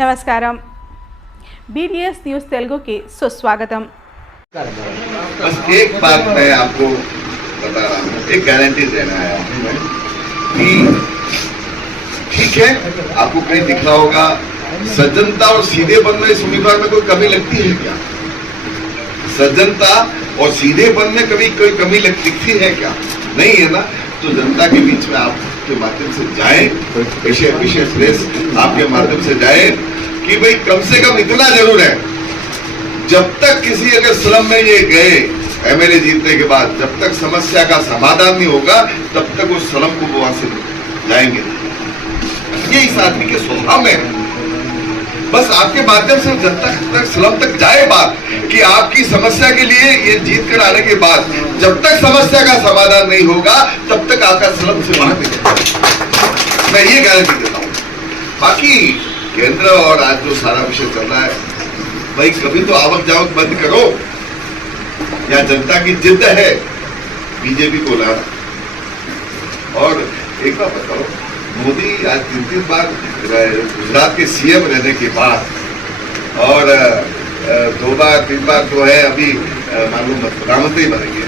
నమస్కారం BDS news Telugu की सुस्वागतम। बस एक बात मैं आपको बता रहा हूँ, एक गारंटी देना है कि ठीक है, आपको कहीं दिखा होगा सज्जनता और सीधेपन में इस उम्मीदवार में कोई कमी लगती है क्या? सज्जनता और सीधेपन में कभी कोई कमी दिखती है क्या? नहीं है ना। तो जनता के बीच में आपके माध्यम से जाए, विशेष प्रेस आपके माध्यम से जाए कि भाई कम से कम इतना जरूर है, जब तक किसी अगर स्लम में ये गए एमएलए जीतने के बाद, जब तक समस्या का समाधान नहीं होगा तब तक उस स्लम को वहां से जाएंगे। ये इस आदमी के स्वभाव में है। बस आपके माध्यम से जनता तक स्लम तक जाए बात कि आपकी समस्या के लिए ये जीत कर आने के बाद जब तक समस्या का समाधान नहीं होगा तब तक आपका स्लम से वहां तक, मैं ये गारंटी देता हूँ। बाकी केंद्र और आज जो सारा विषय चल रहा है, भाई कभी तो आवक जावक बंद करो, या जनता की जिद है बीजेपी को लाना। और एक बात बताओ, मोदी आज 3 बार गुजरात के सीएम रहने के बाद और 2 बार 3 बार जो है अभी मालूम प्रधानमंत्री बनेंगे,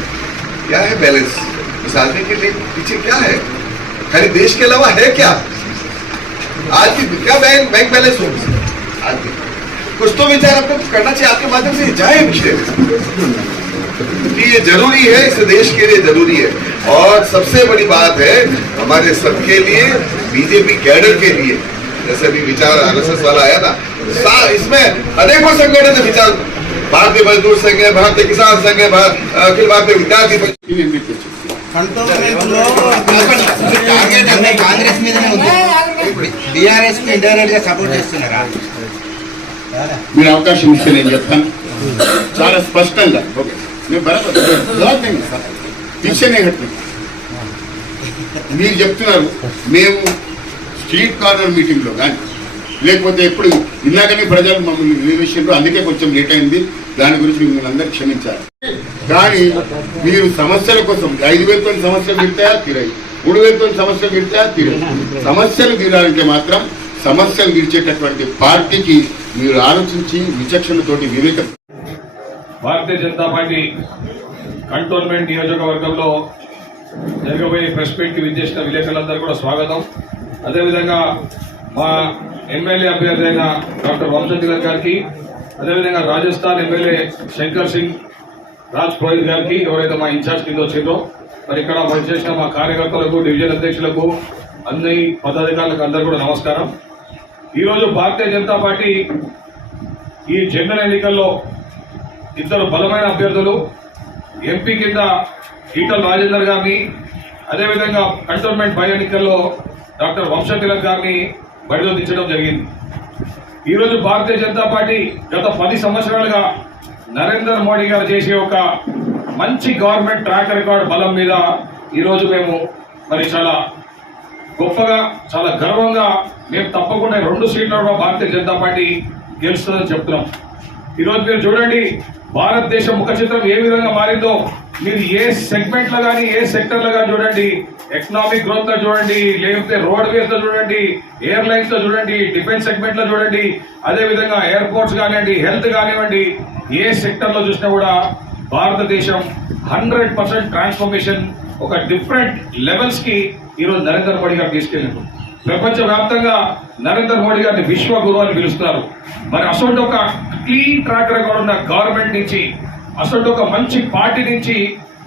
क्या है बैलेंस इस आदमी के लिए पीछे? क्या है खाली देश के अलावा है क्या? आज की क्या बैंक बैलेंस हो? आज कुछ तो विचार आपको करना चाहिए, आपके माध्यम से जाए विषय कि ये जरूरी है, इस देश के लिए जरूरी है। और सबसे बड़ी बात है हमारे सबके लिए, बीजेपी कैडर के लिए, जैसे भी विचार आरएसएस वाला आया था, इसमें अनेकों संगठन से विचार, भारतीय मजदूर संघ है, भारतीय किसान संघ है, अखिल भारतीय विद्यार्थी కాంగ్రెస్ మీదనే ఉంది, బీఆర్ఎస్ కి ఇండైరెక్ట్ గా సపోర్ట్ చేస్తున్నారా? మీరు అవకాశం ఇస్తే నేను చెప్తాను చాలా స్పష్టంగా. ఓకే, నేను బరాబర్ పిచ్చనే కట్టిన మీరు చెప్తున్నారు. మేము స్ట్రీట్ కార్నర్ మీటింగ్లో కానీ లేకపోతే ఎప్పుడు ఇలాగనే ప్రజలు మమ్మల్ని నిర్వహించారు, అందుకే కొంచెం లేట్ అయింది, దాని గురించి మిమ్మల్ని అందరూ క్షమించాలి. కానీ మీరు సమస్యల కోసం 5,000తో సమస్యలు తీర్తాయా? తీరాయి. 3,000తో సమస్యలు తీర్తాయా? తీరాయి. సమస్యలు తీరాలంటే మాత్రం సమస్యలు తీర్చేటటువంటి పార్టీకి మీరు ఆలోచించి విచక్షణతోటి వివేక. భారతీయ జనతా పార్టీ కంటోన్మెంట్ నియోజకవర్గంలో జరగబోయే ప్రెస్ మీట్కి విచ్చేసిన విలేకరులందరూ కూడా స్వాగతం. అదేవిధంగా మా ఎమ్మెల్యే అభ్యర్థి అయిన డాక్టర్ వంశతిలక్ గారికి, అదేవిధంగా రాజస్థాన్ ఎమ్మెల్యే శంకర్ సింగ్ రాజ్ పురోహిత్ గారికి, ఎవరైతే మా ఇన్ఛార్జ్ కింద వచ్చిందో, మరి ఇక్కడ పనిచేసిన మా కార్యకర్తలకు, డివిజన్ అధ్యక్షులకు, అన్ని పదాధికారులకు అందరూ కూడా నమస్కారం. ఈరోజు భారతీయ జనతా పార్టీ ఈ జనరల్ ఎన్నికల్లో 2 బలమైన అభ్యర్థులు, ఎంపీ కింద ఈటల రాజేందర్ గారిని, అదేవిధంగా కంటోన్మెంట్ బై ఎన్నికల్లో డాక్టర్ వంశతిలక్ గారిని బరిలో దించడం జరిగింది. ఈరోజు భారతీయ జనతా పార్టీ గత 10 సంవత్సరాలుగా నరేంద్ర మోడీ గారు చేసే ఒక మంచి గవర్నమెంట్ ట్రాక్ రికార్డ్ బలం మీద ఈరోజు మేము మరి చాలా గొప్పగా, చాలా గర్వంగా మేము తప్పకుండా 2 సీట్లలో భారతీయ జనతా పార్టీ గెలుస్తుందని చెప్తున్నాం. ఈరోజు మీరు చూడండి, భారతదేశం ముఖ చిత్రం ఏ విధంగా మారిందో. మీరు ఏ సెగ్మెంట్ లో కానీ, ఏ సెక్టర్ లో కానీ చూడండి, ఎకనామిక్ గ్రోత్ లో చూడండి, లేకపోతే రోడ్వేస్ లో చూడండి, ఎయిర్లైన్స్ లో చూడండి, డిఫెన్స్ సెగ్మెంట్ లో చూడండి, అదే విధంగా ఎయిర్పోర్ట్స్ కానివ్వండి, హెల్త్ కానివ్వండి, ఏ సెక్టర్ లో చూసినా కూడా భారతదేశం 100% ట్రాన్స్ఫర్మేషన్ ఒక డిఫరెంట్ లెవెల్స్ కి ఈరోజు నరేంద్ర మోడీ గారు తీసుకెళ్ళారు. ప్రపంచ వ్యాప్తంగా నరేంద్ర మోడీ గారిని విశ్వగురు అని పిలుస్తున్నారు. మరి అసలు ఒక క్లీన్ ట్రాక్ రికార్డ్ ఉన్న గవర్నమెంట్ నుంచి, అసలు ఒక మంచి పార్టీ నుంచి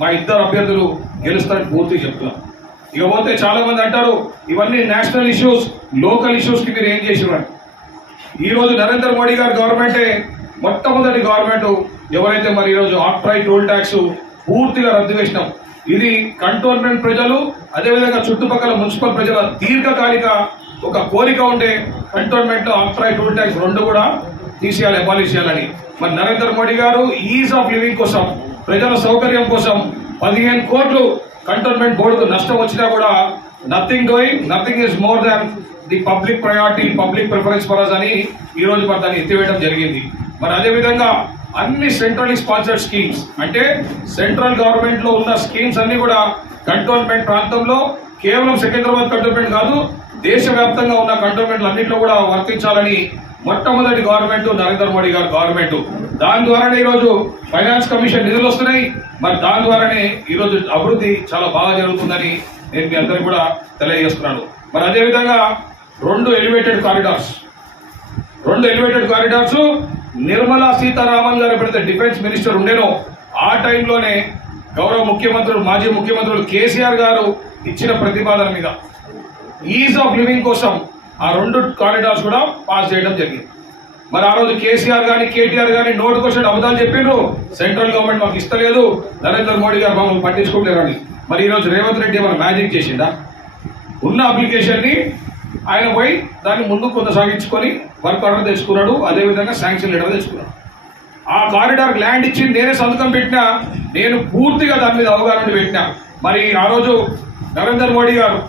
మా 2 అభ్యర్థులు గెలుస్తారని పూర్తిగా చెప్తున్నాం. ఇకపోతే చాలా మంది అంటారు ఇవన్నీ నేషనల్ ఇష్యూస్, లోకల్ ఇష్యూస్ కి మీరు ఏం చేసినారు? ఈ రోజు నరేంద్ర మోడీ గారి గవర్నమెంటే మొట్టమొదటి గవర్నమెంట్ ఎవరైతే మరి ఈరోజు ఆక్ట్రాయ్ టోల్ ట్యాక్స్ పూర్తిగా రద్దు చేసినాం. ఇది కంటోన్మెంట్ ప్రజలు, అదేవిధంగా చుట్టుపక్కల మున్సిపల్ ప్రజల దీర్ఘకాలిక ఒక కోరిక ఉండే కంటోన్మెంట్ లో ఆక్ట్రాయ్ టోల్ ట్యాక్స్ 2 కూడా తీసేయాలి, అబాలిష్ చేయాలని. మరి నరేంద్ర మోడీ గారు ఈజ్ ఆఫ్ లివింగ్ కోసం, ప్రజల సౌకర్యం కోసం 15 కోట్లు కంటోన్మెంట్ బోర్డుకు నష్టం వచ్చినా కూడా nothing doing, nothing is more than the public priority, public preference for us అని ఈ రోజు మరి దాన్ని ఎత్తివేయడం జరిగింది. మరి అదేవిధంగా అన్ని సెంట్రల్లీ స్పాన్సర్డ్ స్కీమ్స్, అంటే సెంట్రల్ గవర్నమెంట్ లో ఉన్న స్కీమ్స్ అన్ని కూడా కంటోన్మెంట్ ప్రాంతంలో కేవలం సికింద్రాబాద్ కంటోన్మెంట్ కాదు, దేశవ్యాప్తంగా ఉన్న కంటోన్మెంట్లు అన్నింటిలో కూడా వర్తించాలని మొట్టమొదటి గవర్నమెంట్ నరేంద్ర మోడీ గారి గవర్నమెంట్. దాని ద్వారానే ఈరోజు ఫైనాన్స్ కమిషన్ నిధులు వస్తున్నాయి. మరి దాని ద్వారానే ఈరోజు అభివృద్ధి చాలా బాగా జరుగుతుందని నేను మీ అందరికీ కూడా తెలియజేస్తున్నాను. మరి అదేవిధంగా 2 ఎలివేటెడ్ కారిడార్స్ నిర్మలా సీతారామన్ గారు ఎప్పుడైతే డిఫెన్స్ మినిస్టర్ ఉండేనో ఆ టైంలోనే గౌరవ ముఖ్యమంత్రులు మాజీ ముఖ్యమంత్రులు కేసీఆర్ గారు ఇచ్చిన ప్రతిపాదన మీద ఈజ్ ఆఫ్ లివింగ్ కోసం ఆ 2 కారిడార్స్ కూడా పాస్ చేయడం జరిగింది. మరి ఆ రోజు కేసీఆర్ కానీ కేటీఆర్ కానీ నోటుకొచ్చిన అబద్ధాలు చెప్పిండ్రు, సెంట్రల్ గవర్నమెంట్ మాకు ఇస్తలేదు, నరేంద్ర మోడీ గారు మమ్మల్ని పట్టించుకోలేరని. మరి ఈరోజు రేవంత్ రెడ్డి ఏమైనా మ్యాజిక్ చేసిండా? ఉన్న అప్లికేషన్ని ఆయన పోయి దాన్ని ముందుకు కొనసాగించుకొని వర్క్ ఆర్డర్ తెచ్చుకున్నాడు, అదేవిధంగా శాంక్షన్ లెటర్ తెచ్చుకున్నాడు. ఆ కారిడార్ ల్యాండ్ ఇచ్చి నేనే సంతకం పెట్టినా, నేను పూర్తిగా దాని మీద అవగాహన పెట్టినా. మరి ఆ రోజు నరేంద్ర మోడీ గారు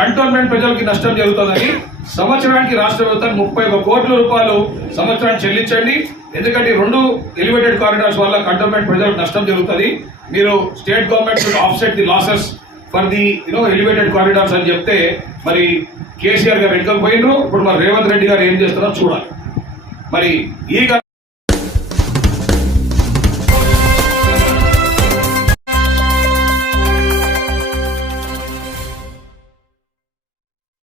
కంటోన్మెంట్ ప్రజలకి నష్టం జరుగుతుందని సంవత్సరానికి రాష్ట్ర ప్రభుత్వం 31 కోట్ల రూపాయలు సంవత్సరానికి చెల్లించండి, ఎందుకంటే 2 ఎలివేటెడ్ కారిడార్స్ వల్ల కంటోన్మెంట్ ప్రజలకు నష్టం జరుగుతుంది, మీరు state government offset the losses for the elevated corridors అని చెప్తే మరి కేసీఆర్ గారు ఎక్కకపోయినరు. ఇప్పుడు మరి రేవంత్ రెడ్డి గారు ఏం చేస్తారో చూడాలి. మరి ఈ